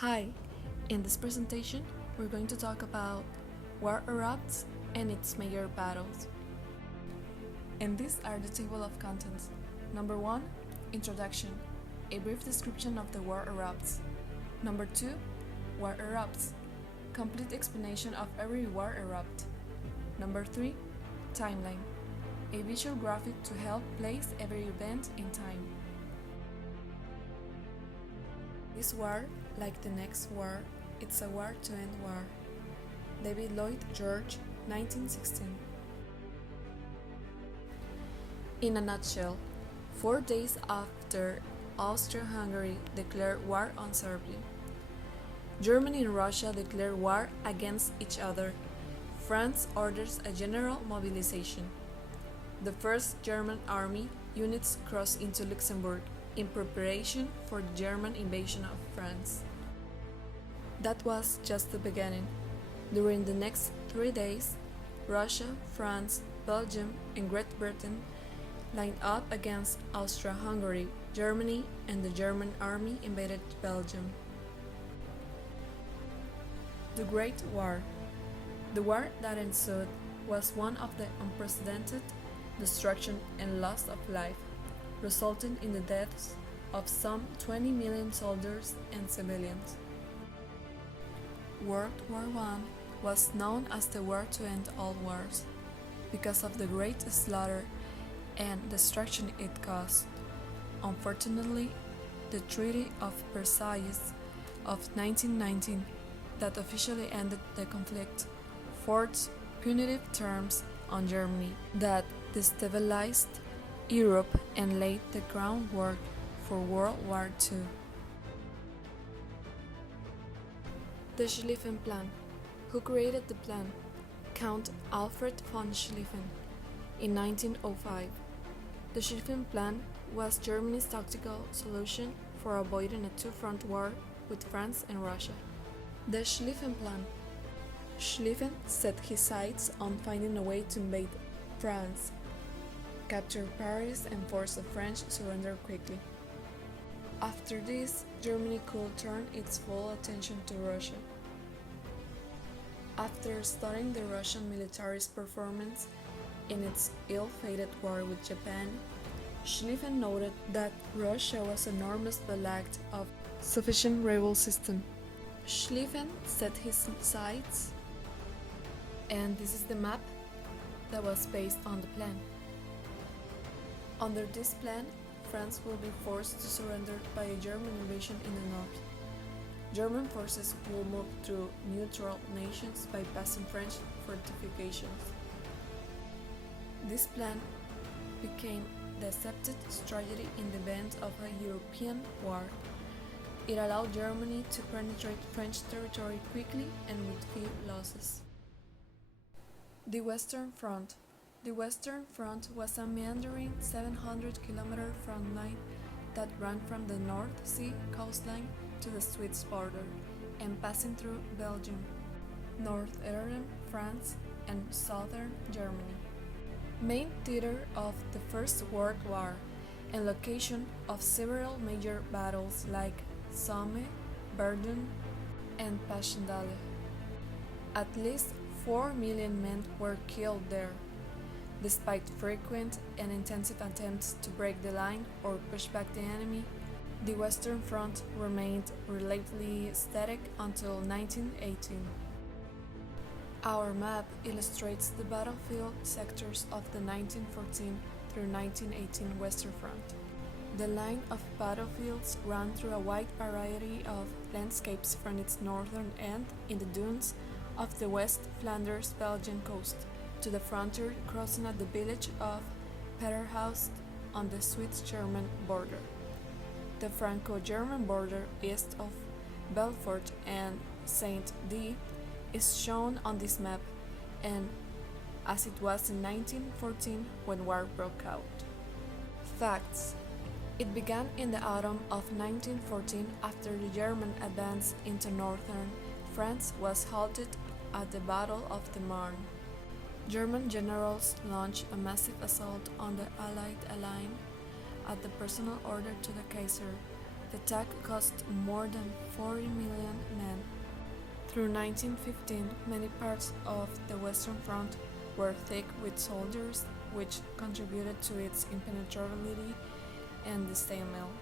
Hi, in this presentation we're going to talk about war erupts and its major battles. And these are the table of contents. Number 1, Introduction, a brief description of the war erupts. Number 2, War erupts, complete explanation of every war erupt. Number 3, Timeline, a visual graphic to help place every event in time. This war, like the next war, it's a war to end war. David Lloyd George, 1916. In a nutshell, 4 days after Austria-Hungary declared war on Serbia, Germany and Russia declare war against each other. France orders a general mobilization. The first German army units cross into Luxembourg in preparation for the German invasion of France. That was just the beginning. During the next 3 days, Russia, France, Belgium, and Great Britain lined up against Austria-Hungary, Germany, and the German army invaded Belgium. The Great War. The war that ensued was one of the unprecedented destruction and loss of life, resulting in the deaths of some 20 million soldiers and civilians. World War I was known as the war to end all wars because of the great slaughter and destruction it caused. Unfortunately, the Treaty of Versailles of 1919 that officially ended the conflict forced punitive terms on Germany that destabilized Europe and laid the groundwork for World War II. The Schlieffen Plan. Who created the plan? Count Alfred von Schlieffen in 1905. The Schlieffen Plan was Germany's tactical solution for avoiding a two-front war with France and Russia. The Schlieffen Plan. Schlieffen set his sights on finding a way to invade France, capture Paris, and force the French to surrender quickly. After this, Germany could turn its full attention to Russia. After studying the Russian military's performance in its ill-fated war with Japan, Schlieffen noted that Russia was enormous but lacked of sufficient rebel system. Schlieffen set his sights, and this is the map that was based on the plan. Under this plan, France will be forced to surrender by a German invasion in the north. German forces will move through neutral nations bypassing French fortifications. This plan became the accepted strategy in the event of a European war. It allowed Germany to penetrate French territory quickly and with few losses. The Western Front. The Western Front was a meandering 700-kilometer front line that ran from the North Sea coastline to the Swiss border and passing through Belgium, northern France, and southern Germany. Main theater of the First World War and location of several major battles like Somme, Verdun, and Passchendaele. At least 4 million men were killed there. Despite frequent and intensive attempts to break the line or push back the enemy, the Western Front remained relatively static until 1918. Our map illustrates the battlefield sectors of the 1914 through 1918 Western Front. The line of battlefields ran through a wide variety of landscapes from its northern end in the dunes of the West Flanders Belgian coast to the frontier crossing at the village of Peterhouse on the Swiss-German border. The Franco-German border east of Belfort and Saint-Die is shown on this map, and as it was in 1914 when war broke out. Facts. It began in the autumn of 1914 after the German advance into northern France was halted at the Battle of the Marne. German generals launched a massive assault on the Allied line at the personal order to the Kaiser, The attack cost more than 40 million men. Through 1915, many parts of the Western Front were thick with soldiers, which contributed to its impenetrability and the stalemate.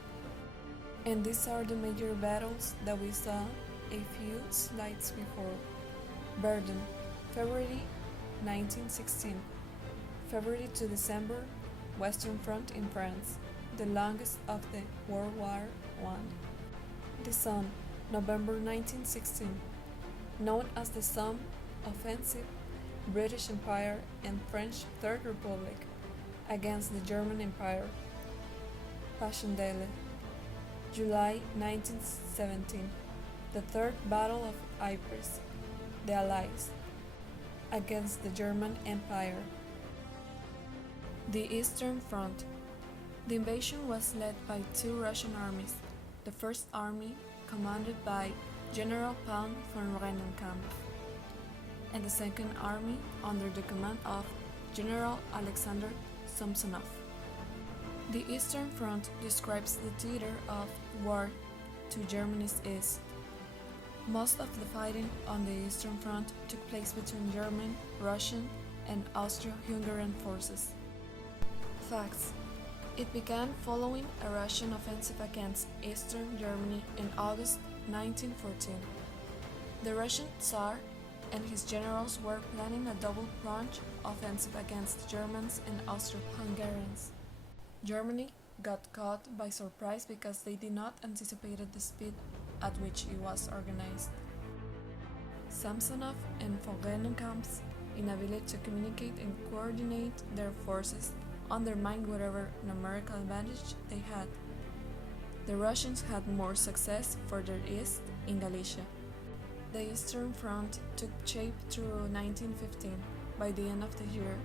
And these are the major battles that we saw a few slides before. Verdun, February 1916. February to December, Western Front in France, the longest of the World War I. The Somme, November 1916. Known as the Somme Offensive, British Empire and French Third Republic against the German Empire. Passchendaele, July 1917. The Third Battle of Ypres, the Allies, against the German Empire. The Eastern Front. The invasion was led by two Russian armies. The First Army, commanded by General Paul von Rennenkampf, and the Second Army under the command of General Alexander Samsonov. The Eastern Front describes the theater of war to Germany's east. Most of the fighting on the Eastern Front took place between German, Russian, and Austro-Hungarian forces. Facts. It began following a Russian offensive against Eastern Germany in August 1914. The Russian Tsar and his generals were planning a double plunge offensive against Germans and Austro-Hungarians. Germany got caught by surprise because they did not anticipate the speed at which it was organized. Samsonov and von Rennenkampf's inability to communicate and coordinate their forces undermined whatever numerical advantage they had. The Russians had more success further east in Galicia. The Eastern Front took shape through 1915. By the end of the year,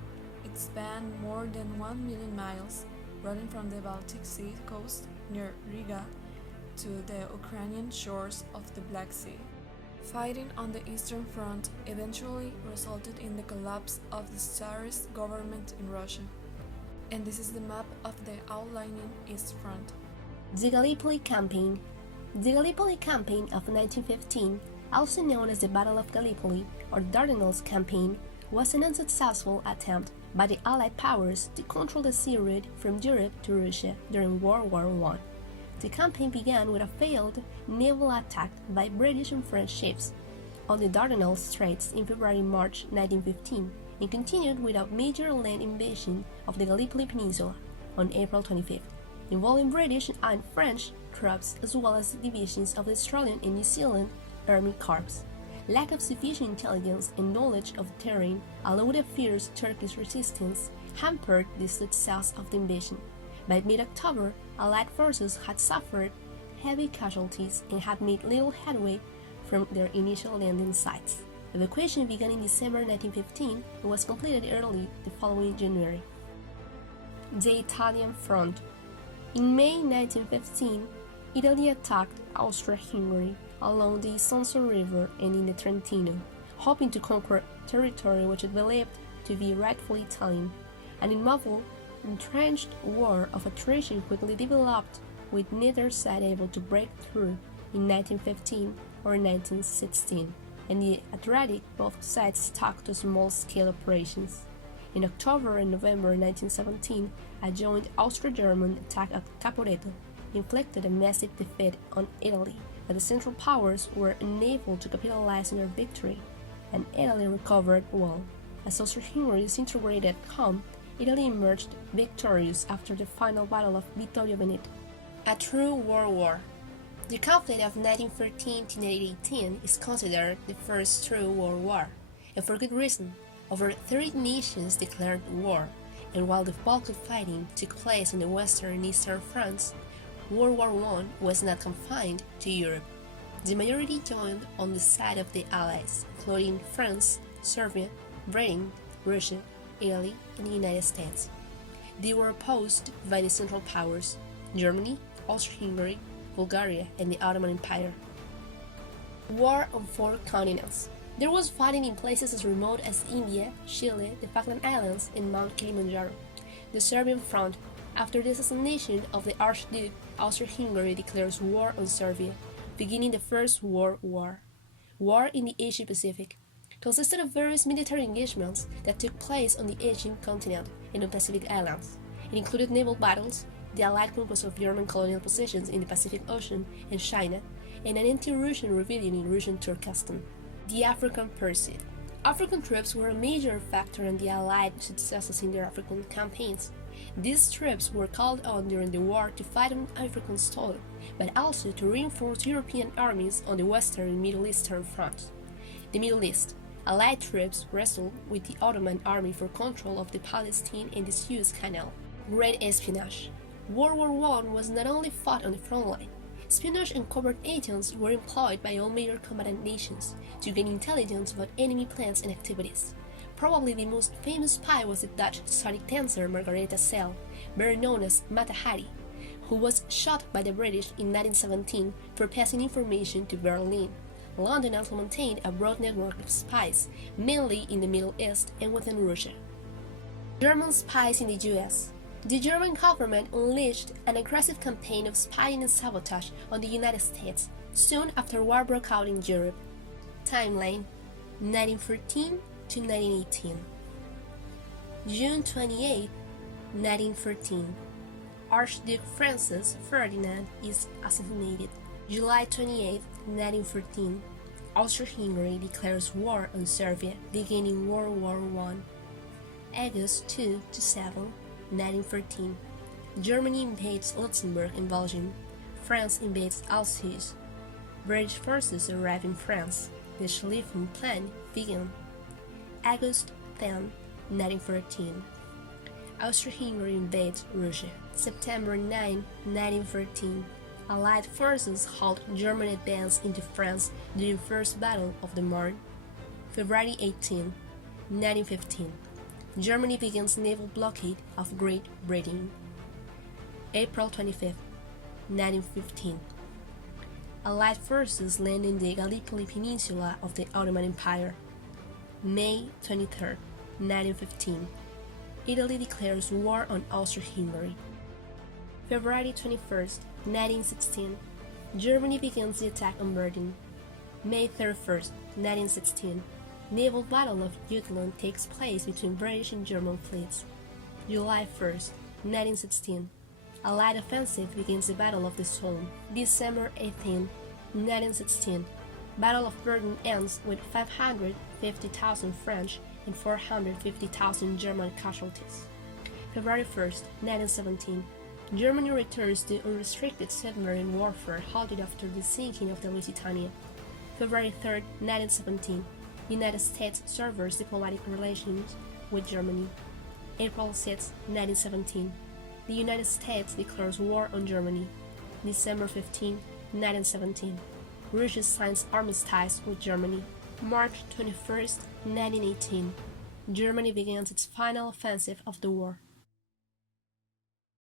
it spanned more than 1 million miles, running from the Baltic Sea coast near Riga to the Ukrainian shores of the Black Sea. Fighting on the Eastern Front eventually resulted in the collapse of the Tsarist government in Russia. And this is the map of the outlying East Front. The Gallipoli Campaign. The Gallipoli Campaign of 1915, also known as the Battle of Gallipoli or Dardanelles Campaign, was an unsuccessful attempt by the Allied powers to control the sea route from Europe to Russia during World War I. The campaign began with a failed naval attack by British and French ships on the Dardanelles Straits in February-March 1915 and continued with a major land invasion of the Gallipoli Peninsula on April 25th, involving British and French troops as well as divisions of the Australian and New Zealand Army Corps. Lack of sufficient intelligence and knowledge of the terrain, along with a fierce Turkish resistance, hampered the success of the invasion. By mid-October, Allied forces had suffered heavy casualties and had made little headway from their initial landing sites. Evacuation began in December 1915 and was completed early the following January. The Italian Front. In May 1915, Italy attacked Austria-Hungary along the Isonzo River and in the Trentino, hoping to conquer territory which it believed to be rightfully Italian. An immovable, entrenched war of attrition quickly developed, with neither side able to break through in 1915 or 1916, and the Adriatic both sides stuck to small-scale operations. In October and November 1917, a joint Austro-German attack at Caporetto inflicted a massive defeat on Italy, but the Central Powers were unable to capitalize on their victory, and Italy recovered well. As Austria-Hungary disintegrated calm, Italy emerged victorious after the final Battle of Vittorio Veneto. A true world war. The conflict of 1913–1918 is considered the first true world war, and for good reason. Over 30 nations declared war, and while the bulk of fighting took place on the western and eastern fronts, World War I was not confined to Europe. The majority joined on the side of the Allies, including France, Serbia, Britain, Russia, Italy, and the United States. They were opposed by the Central Powers, Germany, Austria-Hungary, Bulgaria, and the Ottoman Empire. War on 4 continents. There was fighting in places as remote as India, Chile, the Falkland Islands, and Mount Kilimanjaro. The Serbian front, after the assassination of the Archduke Austria-Hungary declares war on Serbia, beginning the First World War. War in the Asia-Pacific consisted of various military engagements that took place on the Asian continent and on Pacific islands. It included naval battles, the Allied conquest of German colonial possessions in the Pacific Ocean and China, and an anti-Russian rebellion in Russian Turkestan. The African Pursuit. African troops were a major factor in the Allied successes in their African campaigns. These troops were called on during the war to fight on African soil, but also to reinforce European armies on the Western and Middle Eastern fronts. The Middle East. Allied troops wrestled with the Ottoman army for control of the Palestine and the Suez Canal. Great espionage. World War I was not only fought on the front line. Espionage and covert agents were employed by all major combatant nations to gain intelligence about enemy plans and activities. Probably the most famous spy was the Dutch exotic dancer Margaretha Cel, better known as Mata Hari, who was shot by the British in 1917 for passing information to Berlin. London also maintained a broad network of spies, mainly in the Middle East and within Russia. German spies in the US. The German government unleashed an aggressive campaign of spying and sabotage on the United States soon after war broke out in Europe. Timeline: 1914 to 1918. June 28, 1914. Archduke Francis Ferdinand is assassinated. July 28, 1914. Austria-Hungary declares war on Serbia, beginning World War I. August 2 to 7, 1914. Germany invades Luxembourg and Belgium. France invades Alsace. British forces arrive in France. The Schlieffen Plan began. August 10, 1914. Austria-Hungary invades Russia. September 9, 1914. Allied forces halt German advance into France during the First Battle of the Marne. February 18, 1915. Germany begins naval blockade of Great Britain. April 25, 1915. Allied forces land in the Gallipoli Peninsula of the Ottoman Empire. May 23, 1915. Italy declares war on Austria-Hungary. February 21, 1916. Germany begins the attack on Berlin. May 31, 1916. Naval Battle of Jutland takes place between British and German fleets. July 1, 1916. Allied offensive begins the Battle of the Somme. December 18, 1916. Battle of Verdun ends with 550,000 French and 450,000 German casualties. February 1, 1917. Germany returns to unrestricted submarine warfare halted after the sinking of the Lusitania. February 3, 1917. United States severs diplomatic relations with Germany. April 6, 1917. The United States declares war on Germany. December 15, 1917. Russia signs armistice with Germany. March 21, 1918. Germany begins its final offensive of the war.